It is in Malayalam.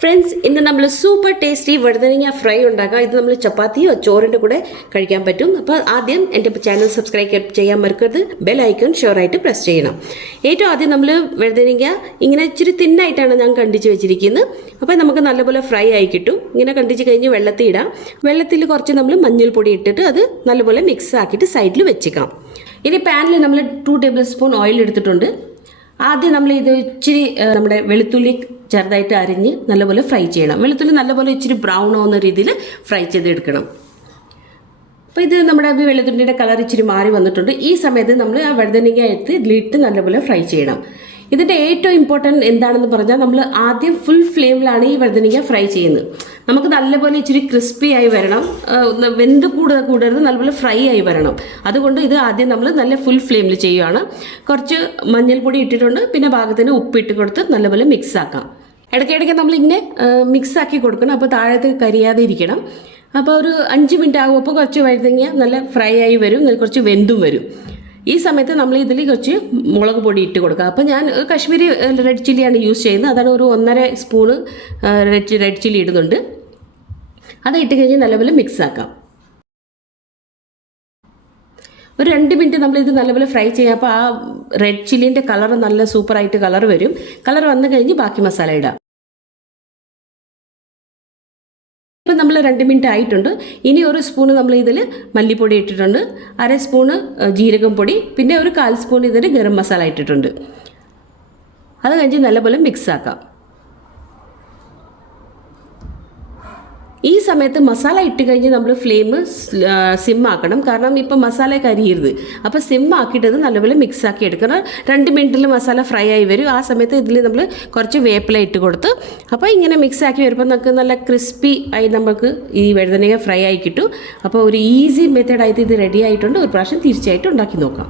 ഫ്രണ്ട്സ്, ഇന്ന് നമ്മൾ സൂപ്പർ ടേസ്റ്റി വഴുതനങ്ങ ഫ്രൈ ഉണ്ടാക്കാം. ഇത് നമ്മൾ ചപ്പാത്തിയോ ചോറിൻ്റെ കൂടെ കഴിക്കാൻ പറ്റും. അപ്പോൾ ആദ്യം എൻ്റെ ചാനൽ സബ്സ്ക്രൈബ് ചെയ്യാൻ മറക്കരുത്. ബെൽ ഐക്കൺ ഷുവറായിട്ട് പ്രസ് ചെയ്യണം. ഏറ്റവും ആദ്യം നമ്മൾ വഴുതനങ്ങ ഇങ്ങനെ ഇച്ചിരി തിന്നായിട്ടാണ് ഞാൻ കണ്ടിച്ച് വെച്ചിരിക്കുന്നത്. അപ്പോൾ നമുക്ക് നല്ലപോലെ ഫ്രൈ ആയി കിട്ടും. ഇങ്ങനെ കണ്ടിച്ച് കഴിഞ്ഞ് വെള്ളത്തിൽ ഇടാം. വെള്ളത്തിൽ കുറച്ച് നമ്മൾ മഞ്ഞൾപ്പൊടി ഇട്ടിട്ട് അത് നല്ലപോലെ മിക്സ് ആക്കിയിട്ട് സൈഡിൽ വെച്ചേക്കാം. ഇനി പാനിൽ നമ്മൾ 2 ടേബിൾ സ്പൂൺ ഓയിൽ എടുത്തിട്ടുണ്ട്. ആദ്യം നമ്മൾ ഇത് ഇച്ചിരി നമ്മുടെ വെളുത്തുള്ളി ചെറുതായിട്ട് അരിഞ്ഞ് നല്ലപോലെ ഫ്രൈ ചെയ്യണം. വെളുത്തുള്ളി നല്ലപോലെ ഇച്ചിരി ബ്രൗൺ ആവുന്ന രീതിയിൽ ഫ്രൈ ചെയ്തെടുക്കണം. അപ്പോൾ ഇത് നമ്മുടെ വെളുത്തുള്ളിയുടെ കളർ ഇച്ചിരി മാറി വന്നിട്ടുണ്ട്. ഈ സമയത്ത് നമ്മൾ ആ വഴുതനങ്ങ എടുത്ത് ഇതിലിട്ട് നല്ലപോലെ ഫ്രൈ ചെയ്യണം. ഇതിൻ്റെ ഏറ്റവും ഇമ്പോർട്ടൻറ്റ് എന്താണെന്ന് പറഞ്ഞാൽ നമ്മൾ ആദ്യം ഫുൾ ഫ്ലെയിമിലാണ് ഈ വഴുതനങ്ങ ഫ്രൈ ചെയ്യുന്നത്. നമുക്ക് നല്ലപോലെ ഇച്ചിരി ക്രിസ്പി ആയി വരണം, വെന്ത് കൂടരുത്, നല്ലപോലെ ഫ്രൈ ആയി വരണം. അതുകൊണ്ട് ഇത് ആദ്യം നമ്മൾ നല്ല ഫുൾ ഫ്ലെയിമിൽ ചെയ്യുകയാണ്. കുറച്ച് മഞ്ഞൾപ്പൊടി ഇട്ടിട്ടുണ്ട്, പിന്നെ പാകത്തിന് ഉപ്പിട്ട് കൊടുത്ത് നല്ലപോലെ മിക്സ് ആക്കാം. ഇടയ്ക്കിടയ്ക്ക് നമ്മളിങ്ങനെ മിക്സ് ആക്കി കൊടുക്കണം. അപ്പോൾ താഴത്ത് കരിയാതെ ഇരിക്കണം. അപ്പോൾ ഒരു 5 മിനിറ്റ് ആകുമ്പോൾ കുറച്ച് വഴുതനങ്ങ നല്ല ഫ്രൈ ആയി വരും, കുറച്ച് വെന്തും വരും. ഈ സമയത്ത് നമ്മൾ ഇതിൽ കുറച്ച് മുളക് പൊടി ഇട്ട് കൊടുക്കുക. അപ്പോൾ ഞാൻ കാശ്മീരി റെഡ് ചില്ലിയാണ് യൂസ് ചെയ്യുന്നത്. അതാണ് ഒരു 1.5 സ്പൂണ് റെഡ് ചില്ലി ഇടുന്നുണ്ട്. അത് ഇട്ട് കഴിഞ്ഞ് നല്ലപോലെ മിക്സ് ആക്കാം. ഒരു 2 മിനിറ്റ് നമ്മളിത് നല്ലപോലെ ഫ്രൈ ചെയ്യാം. അപ്പോൾ ആ റെഡ് ചില്ലിൻ്റെ കളർ നല്ല സൂപ്പറായിട്ട് കളർ വരും. കളർ വന്നു കഴിഞ്ഞ് ബാക്കി മസാല ഇടാം. ഇപ്പം നമ്മൾ 2 മിനിറ്റ് ആയിട്ടുണ്ട്. ഇനി ഒരു സ്പൂണ് നമ്മൾ ഇതിൽ മല്ലിപ്പൊടി ഇട്ടിട്ടുണ്ട്, 1/2 സ്പൂണ് ജീരകം പൊടി, പിന്നെ ഒരു 1/4 സ്പൂൺ ഇതിൽ ഗരം മസാല ഇട്ടിട്ടുണ്ട്. അത് കഴിഞ്ഞ് നല്ലപോലെ മിക്സ് ആക്കാം. ഈ സമയത്ത് മസാല ഇട്ട് കഴിഞ്ഞ് നമ്മൾ ഫ്ലെയിം സിം ആക്കണം. കാരണം ഇപ്പോൾ മസാല കരിയരുത്. അപ്പോൾ സിം ആക്കിയിട്ടത് നല്ലപോലെ മിക്സ് ആക്കി എടുക്കണം. 2 മിനിറ്റിൽ മസാല ഫ്രൈ ആയി വരും. ആ സമയത്ത് ഇതിൽ നമ്മൾ കുറച്ച് വേപ്പില ഇട്ട് കൊടുത്ത് അപ്പോൾ ഇങ്ങനെ മിക്സ് ആക്കി വരുമ്പോൾ നമുക്ക് നല്ല ക്രിസ്പി ആയി നമുക്ക് ഈ വഴുതനങ്ങ ഫ്രൈ ആയി കിട്ടും. അപ്പോൾ ഒരു ഈസി മെത്തേഡായിട്ട് ഇത് റെഡി ആയിട്ടുണ്ട്. ഒരു പ്രാവശ്യം തീർച്ചയായിട്ടും ഉണ്ടാക്കി നോക്കാം.